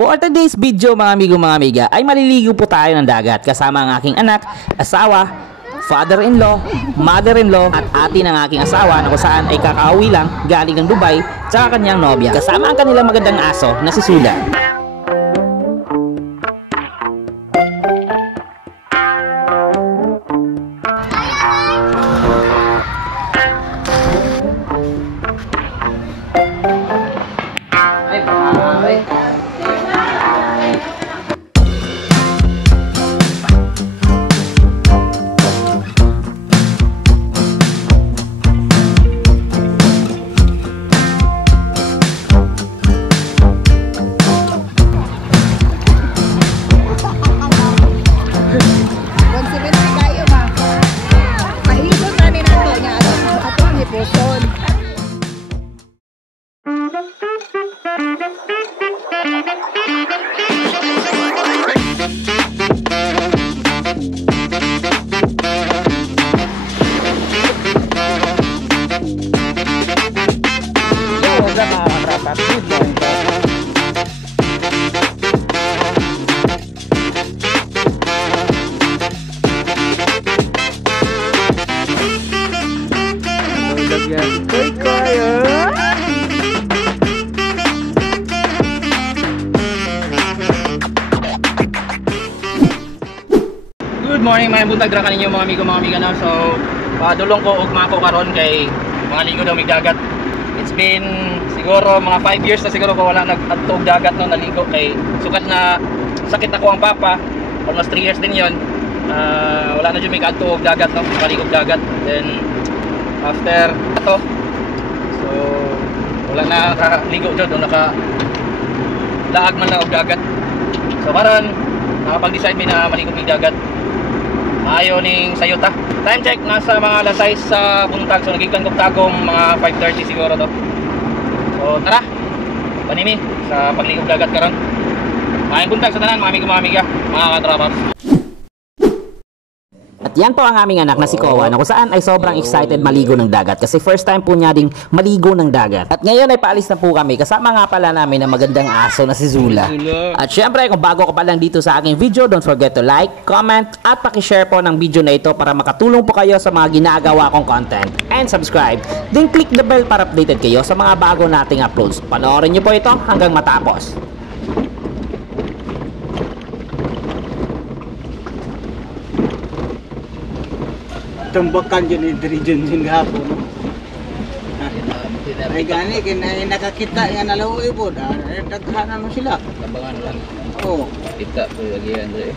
For today's video mga amigo mga amiga ay maliligo po tayo ng dagat kasama ang aking anak, asawa, father-in-law, mother-in-law at ate ng aking asawa na kung saan ay kakauwi lang galing ng Dubai tsaka kanyang nobya kasama ang kanilang magandang aso na si Sula. Good morning mga buntag ra kaninyo mga amigo mga amiga na. So padulong ko ug mako karon kay mga ligo daw dagat. It's been siguro mga 5 years na siguro ko wala nag-adto og dagat no naligo kay sukat na sakit ako ang papa. Almost 3 years din 'yon. Wala na jud may kadto og dagat no, maligo og dagat. Then after ato so wala na nakaligo jud naka daag man na og dagat. So karon nakapag-decide mi na maligo og dagat. Ayaw ning sayota. Time check nasa mga alas 6 sa buntag. So nagikan ko tagong mga 5:30 siguro to. So tara. Panimi sa pagligog dagat karon. Maayong buntag sa tanan mga amigo mga amiga, mga katrapers. At yan po ang aming anak na si Kowa na kung saan ay sobrang excited maligo ng dagat kasi first time po niya ding maligo ng dagat. At ngayon ay paalis na po kami kasama nga pala namin ang magandang aso na si Zula. At syempre kung bago ka pa lang dito sa aking video, don't forget to like, comment at pakishare po ng video na ito para makatulong po kayo sa mga ginagawa kong content. And subscribe, then click the bell para updated kayo sa mga bago nating uploads. Panoorin niyo po ito hanggang matapos. Tumbakan yun i-region yun gahapon. Ay gani, nakakita yan alawi po. Naghanan mo sila. Labangan lang. Oo. Pita po lagi yan dre.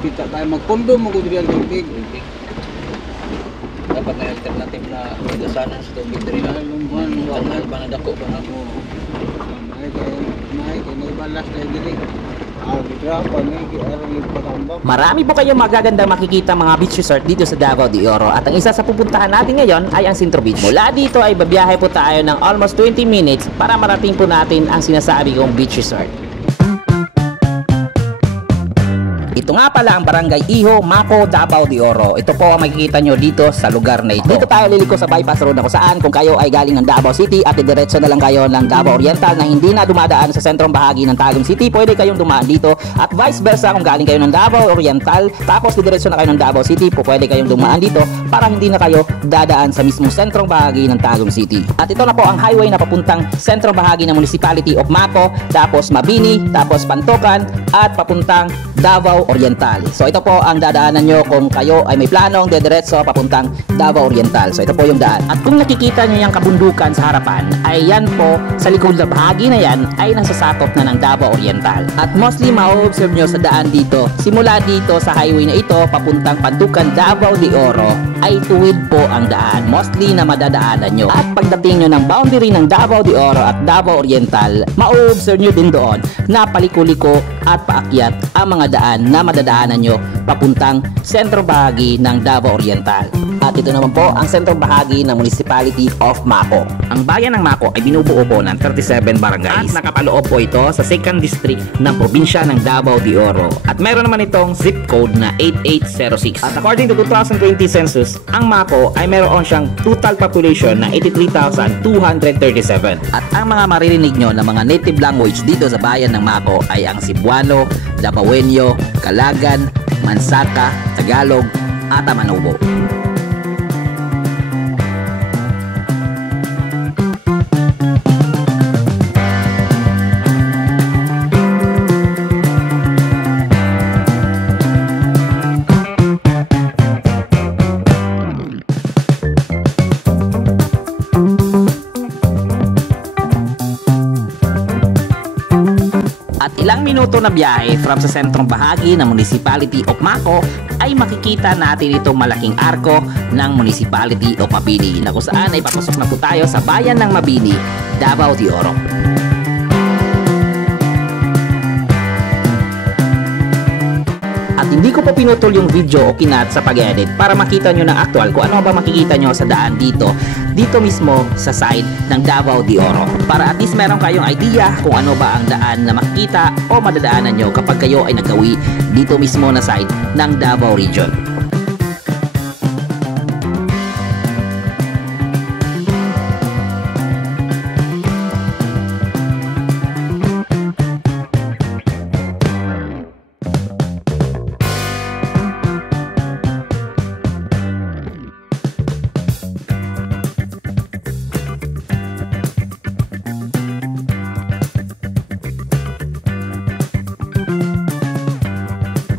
Pita tayo magkondo mo kung diyan tubig. Dapat may alternative na higasanan sa tubig dre na. Kanal ba na dako ba na mo? May naibalas na diri. Marami po kayong magagandang makikita mga beach resort dito sa Davao de Oro at ang isa sa pupuntahan natin ngayon ay ang Centro Beach. Mula dito ay babiyahe po tayo ng almost 20 minutes para marating po natin ang sinasabi kong beach resort. Ito nga pala ang Barangay Iho, Mako, Davao de Oro. Ito po ang makikita nyo dito sa lugar na ito. Dito tayo liliko sa bypass road na kung saan kung kayo ay galing ng Davao City at diretso na lang kayo ng Davao Oriental na hindi na dumadaan sa sentrong bahagi ng Tagum City, pwede kayong dumaan dito at vice versa kung galing kayo ng Davao Oriental tapos diretso na kayo ng Davao City, pwede kayong dumaan dito para hindi na kayo dadaan sa mismong sentrong bahagi ng Tagum City. At ito na po ang highway na papuntang sentrong bahagi ng Municipality of Mako, tapos Mabini, tapos Pantokan at papuntang Davao Oriental. So ito po ang dadaanan nyo kung kayo ay may planong dediretso papuntang Davao Oriental. So ito po yung daan. At kung nakikita nyo yung kabundukan sa harapan, ay yan po sa likod na bahagi na yan ay nasasakop na ng Davao Oriental. At mostly ma-observe nyo sa daan dito, simula dito sa highway na ito papuntang Pantukan, Davao de Oro ay tuwid po ang daan. Mostly na madadaanan nyo. At pagdating nyo ng boundary ng Davao de Oro at Davao Oriental, ma-observe nyo din doon na paliko-liko at paakyat ang mga daan na na madadaanan nyo papuntang sentro bahagi ng Davao Oriental. At ito naman po ang sentro bahagi ng Municipality of Maco. Ang bayan ng Maco ay binubuo po ng 37 barangays at nakapaloob po ito sa 2nd District ng probinsya ng Davao de Oro. At meron naman itong zip code na 8806. At according to 2020 census, ang Maco ay meron siyang total population na 83,237. At ang mga maririnig nyo na mga native language dito sa bayan ng Maco ay ang Cebuano, Dabawenyo, Kalagan, Mansaka, Tagalog, at Amanobo. At ilang minuto na biyahe from sa sentrong bahagi ng Municipality of Maco ay makikita natin itong malaking arko ng Municipality of Mabini na kung saan ay papasok na po tayo sa bayan ng Mabini, Davao de Oro. At hindi ko po pinutol yung video o kinat sa pag-edit para makita nyo ng actual kung ano ba makikita nyo sa daan dito mismo sa side ng Davao de Oro. Para at least meron kayong idea kung ano ba ang daan na makikita o madadaanan nyo kapag kayo ay nagawi dito mismo na side ng Davao Region.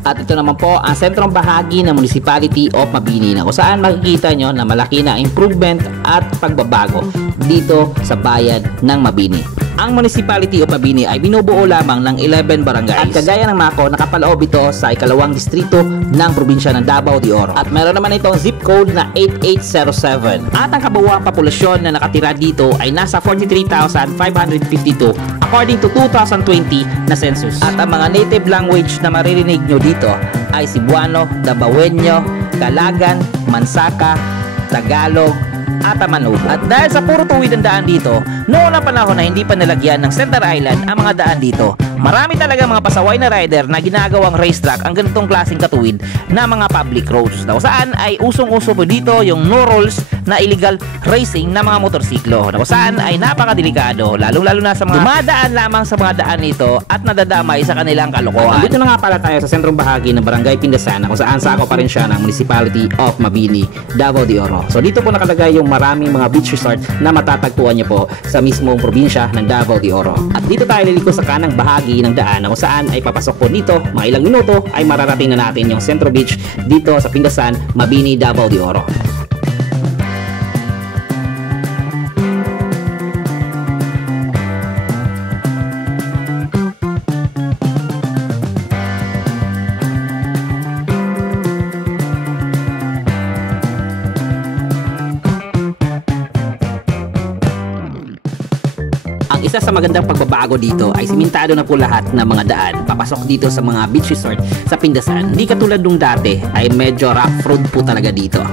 At ito naman po ang sentrong bahagi ng Municipality of Mabini na kung saan makikita nyo na malaki na improvement at pagbabago dito sa bayan ng Mabini. Ang Municipality of Mabini ay binubuo lamang ng 11 barangays. At kagaya ng Maco, nakapaloob ito sa ikalawang distrito ng probinsya ng Davao de Oro. At meron naman itong zip code na 8807. At ang kabuuang populasyon na nakatira dito ay nasa 43,552 according to 2020 na census. At ang mga native language na maririnig nyo dito ay Cebuano, Dabawenyo, Kalagan, Mansaka, Tagalog, at Amanobo. At dahil sa puro tuwid ang daan dito, noong na panahon na hindi pa nilagyan ng Center Island ang mga daan dito, marami talaga mga pasaway na rider na ginagawang racetrack ang ganitong klaseng katuwid na mga public roads. Na saan ay usong-uso po dito yung no rules na illegal racing na mga motorsiklo. Na saan ay napakadelikado, lalong-lalo na sa mga dumadaan lamang sa mga daan nito at nadadamay sa kanilang kalokohan. Dito na nga pala tayo sa sentrong bahagi ng Barangay Pindasan na kung saan sakop pa rin siya ng Municipality of Mabini, Davao de Oro. So dito po nakalagay yung maraming mga beach resort na matatagpuan niyo po sa mismong probinsya ng Davao de Oro. At dito tayo liliko sa kanang bahagi ng daan na kung saan ay papasok po dito mga ilang minuto ay mararating na natin yung Centro Beach dito sa Pindasan, Mabini, Davao de Oro. Ang isa sa magandang pagbabago dito ay simentado na po lahat ng mga daan papasok dito sa mga beach resort sa Pindasan. Hindi katulad nung dati ay medyo rough road po talaga dito.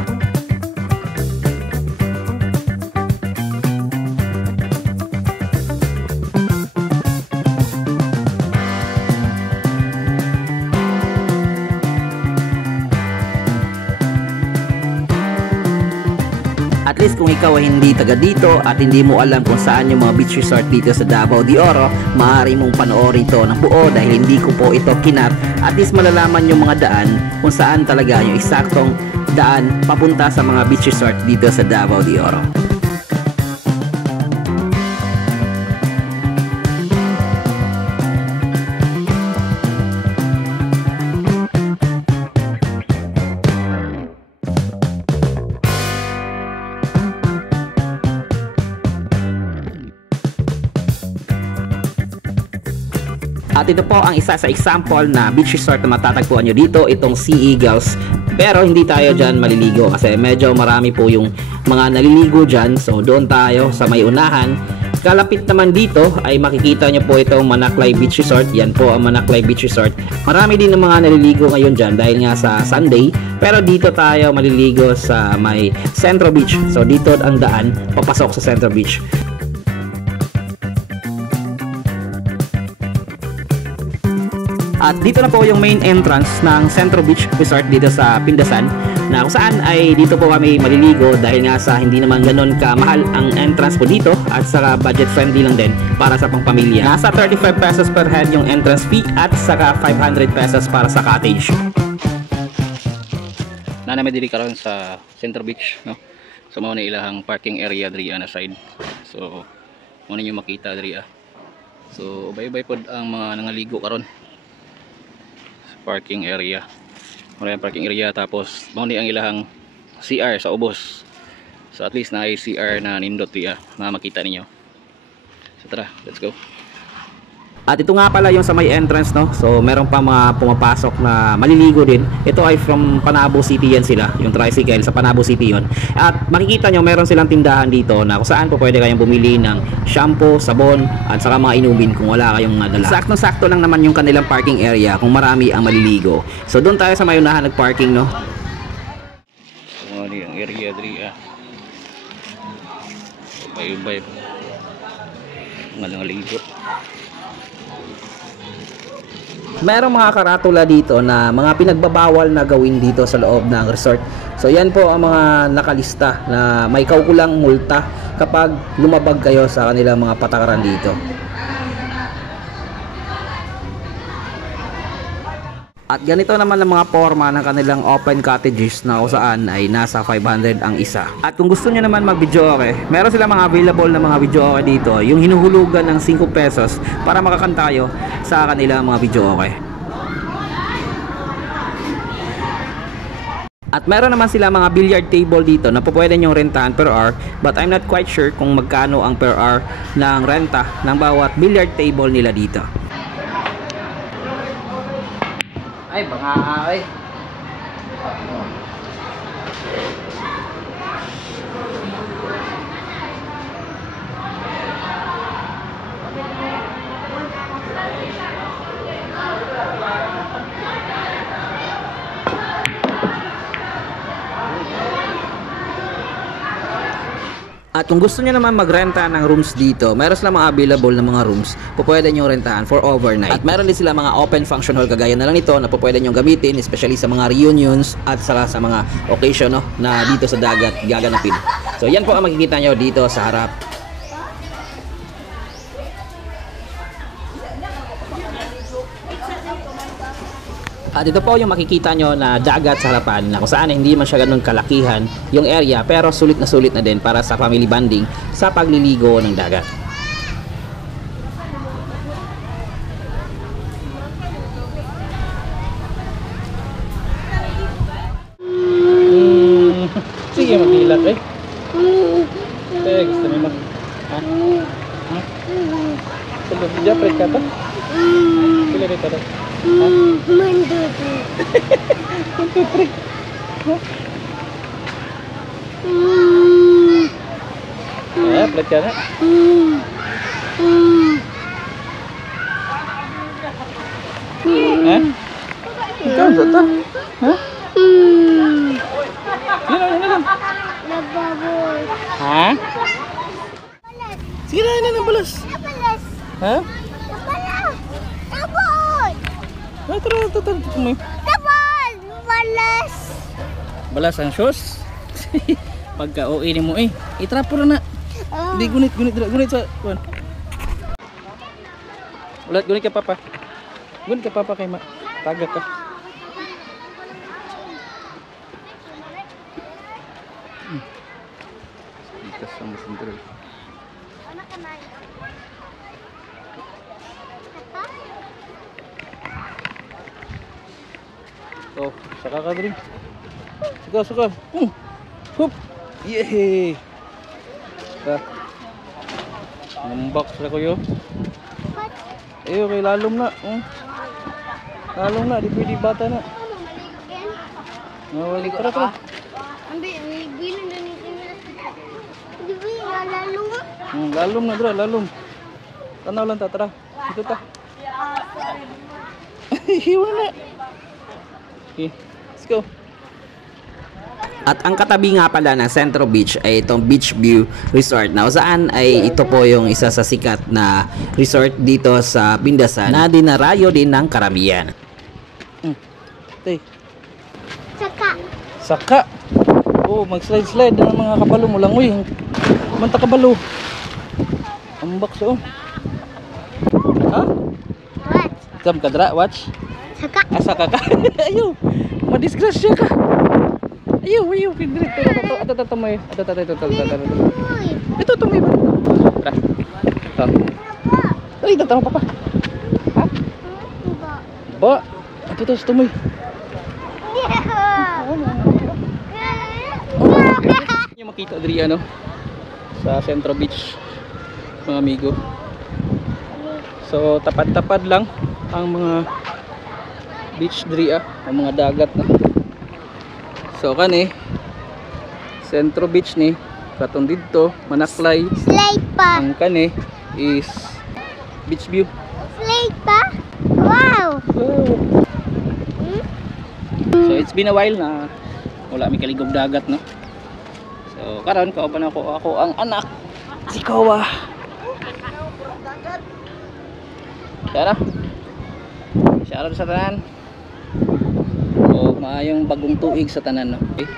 At least kung ikaw ay hindi taga dito at hindi mo alam kung saan yung mga beach resort dito sa Davao de Oro, maaari mong panoorin ito ng buo dahil hindi ko po ito kinat. At least malalaman yung mga daan kung saan talaga yung eksaktong daan papunta sa mga beach resort dito sa Davao de Oro. At ito po ang isa sa example na beach resort na matatagpuan nyo dito, itong Sea Eagles. Pero hindi tayo dyan maliligo kasi medyo marami po yung mga naliligo dyan. So doon tayo sa may unahan kalapit naman dito ay makikita nyo po itong Manaklay Beach Resort. Yan po ang Manaklay Beach Resort. Marami din ng mga naliligo ngayon dyan dahil nga sa Sunday. Pero dito tayo maliligo sa may Centro Beach. So dito ang daan papasok sa Centro Beach. At dito na po yung main entrance ng Centro Beach Resort dito sa Pindasan, na kung saan ay dito po kami maliligo dahil nga sa hindi naman ganun kamahal ang entrance po dito at saka budget friendly lang din para sa pangpamilya. Nasa 35 pesos per head yung entrance fee at saka 500 pesos para sa cottage. Nanami diri karon sa Centro Beach, no? So mao na ilahang parking area diri ana side. So mo ninyo makita diri ah. So bye-bye pod ang mga nangaligo karon. Parking area. Maraming parking area, tapos mao ni ang ilahang CR sa ubos. So at least na ay CR na nindot diya na makita ninyo. So tara, let's go. At ito nga pala yung sa may entrance, no? So meron pa mga pumapasok na maliligo din. Ito ay from Panabo City yan sila, yung tricycle sa Panabo City yon. At makikita nyo meron silang tindahan dito na kung saan po pwede kayong bumili ng shampoo, sabon at saka mga inumin kung wala kayong dala. Saktong-sakto lang naman yung kanilang parking area kung marami ang maliligo. So doon tayo sa may unahan nagparking, no? So ano yung area diri ah. Bye-bye. Nangaligo. Merong mga karatula dito na mga pinagbabawal na gawin dito sa loob ng resort. So yan po ang mga nakalista na may kaukulang multa kapag lumabag kayo sa kanilang mga patakaran dito. At ganito naman ang mga forma ng kanilang open cottages na kung saan ay nasa 500 ang isa. At kung gusto nyo naman mag-videoke, meron silang mga available na mga videoke dito, yung hinuhulugan ng 5 pesos para makakanta kayo sa kanilang mga videoke. At meron naman sila mga billiard table dito na pwede nyong rentahan per hour, but I'm not quite sure kung magkano ang per hour ng renta ng bawat billiard table nila dito. Ay, baka ay. At kung gusto niyo naman magrenta ng rooms dito, meron sila mga available na mga rooms po pwede nyo rentahan for overnight. At meron din sila mga open function hall kagaya na lang nito na po pwede nyo gamitin, especially sa mga reunions at saka sa mga occasion, no, na dito sa dagat gaganapin. So yan po ang makikita nyo dito sa harap. At ito po yung makikita nyo na dagat sa harapan na kung saan hindi man siya ganun kalakihan yung area, pero sulit na din para sa family bonding sa pagliligo ng dagat. Sige, mag-ilat eh. Kaya gusto nyo mag... Ha? Ha? Tulog siya, break ka to? Kila rito to? Ha? Mandudu. 1, 2, 3. Ha? Break ka na? Ha? Ikaw ba ito? Ha? Yun lang. Nagbaboy. Ha? Sige na, ng balas. Nabalas. Ha? Nabalas. Nabol. Tara. Nabol. Nabalas. Balas ang shoes. Pagka o ini mo itrapo na. Di gunit sa kuan. Ulat gunit ka papa. Gunit ka papa kay tagak ka. Ikas ang sentral. Anak ka na. Oh, saka ka drin. Suka. Hup. Yay. Nambak sila ko yo. Okay, lalom na. Lalom na, di pwede bata na. Nawali ka tara. Ambil, bilang dan ini. Di bilang lalu. Lalom na dra, lalom. Tanaw lang ta, tara. Dito ta. Hiwa na. Okay, let's go. At ang katabi nga pala ng Centro Beach ay itong Beach View Resort na saan ay ito po yung isa sa sikat na resort dito sa Pindasan na dinarayo din ng karamihan. Tay, Saka. saka. Oh, mag-slide-slide ng mga kabalo mo lang. Uy, manta kabalo. Ang bakso. Ha? What? Jam ka dra, watch. Saka. Saka ka. Ayaw, madisgrasya ka. Ayaw, pindirito. Ito, may. Uy. Ito, may. Tara. Ay, tatama papa. Ha? Ba? Ito, tumoy. Yung makita diri ano sa Centro Beach, mga amigo. So tapad-tapad lang ang mga beach diri ang mga dagat na. So kani Centro Beach ni katong didto Manaklay. Slate pa. Ang kani is Beach View. Slate pa? Wow. So it's been a while na wala mi kaligog dagat no. So karon kauban ako ang anak si Kowa. Tara. Shout out sa tanan. O maayong bagong tuig sa tanan no. Okay.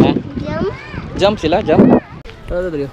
Ha? Jump. Jump sila, jump. Tara dali.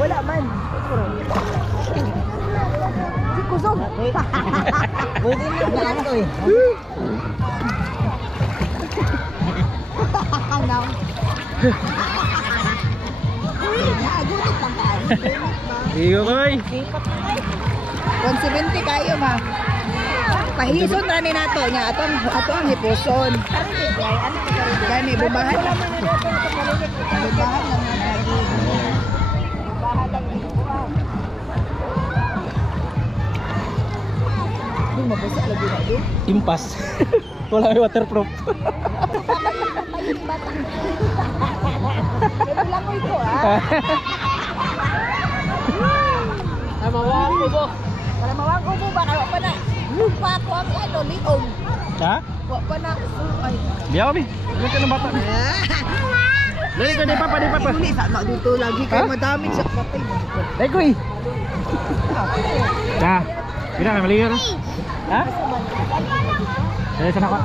Wala man. Si kusog. Pwede na yan to eh. Kanaw. Nagulit lang ka. Iyo koy. 170 kayo ma. Pahison na ni nato niya. Ato ang hipuson. Gani, bubahan lang. Bubahan lang. Mabasa lagi na ito. Impas. Wala may waterproof. Ito lang ko ito Ay mawawang ko bo. Para mawag ko ba kayo pa na. Pa ko ang ano liong. Ha? Wa pa na. Ay. Biyaw bi. Dili ka ng bata. Dali ko di pa. Uli sama dito lagi kay madaming sa patay. Dai koy. Ya. Bila na maligar. Ha? Dali sana ko.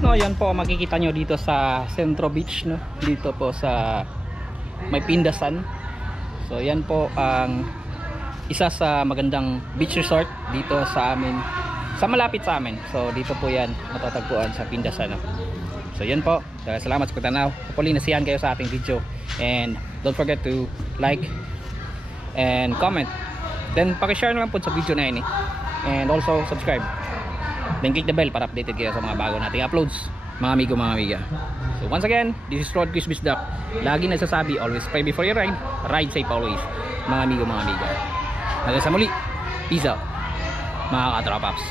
No, yan po makikita nyo dito sa Centro Beach, no? Dito po sa may Pindasan. So yan po ang isa sa magandang beach resort dito sa amin, sa malapit sa amin. So dito po yan matatagpuan sa Pindasan, no? So yan po, salamat sa pagtanaw. Hopefully nasiyahan kayo sa ating video, and don't forget to like and comment, then pakishare naman po sa video na yun, and also subscribe. Then click the bell para updated kayo sa mga bago nating uploads, mga amigo, mga amiga. So once again, this is Rod Christmas Duck. Lagi nagsasabi, always pray before you ride. Ride safe always, mga amigo, mga amiga. Hanggang sa muli, peace out mga katropaps.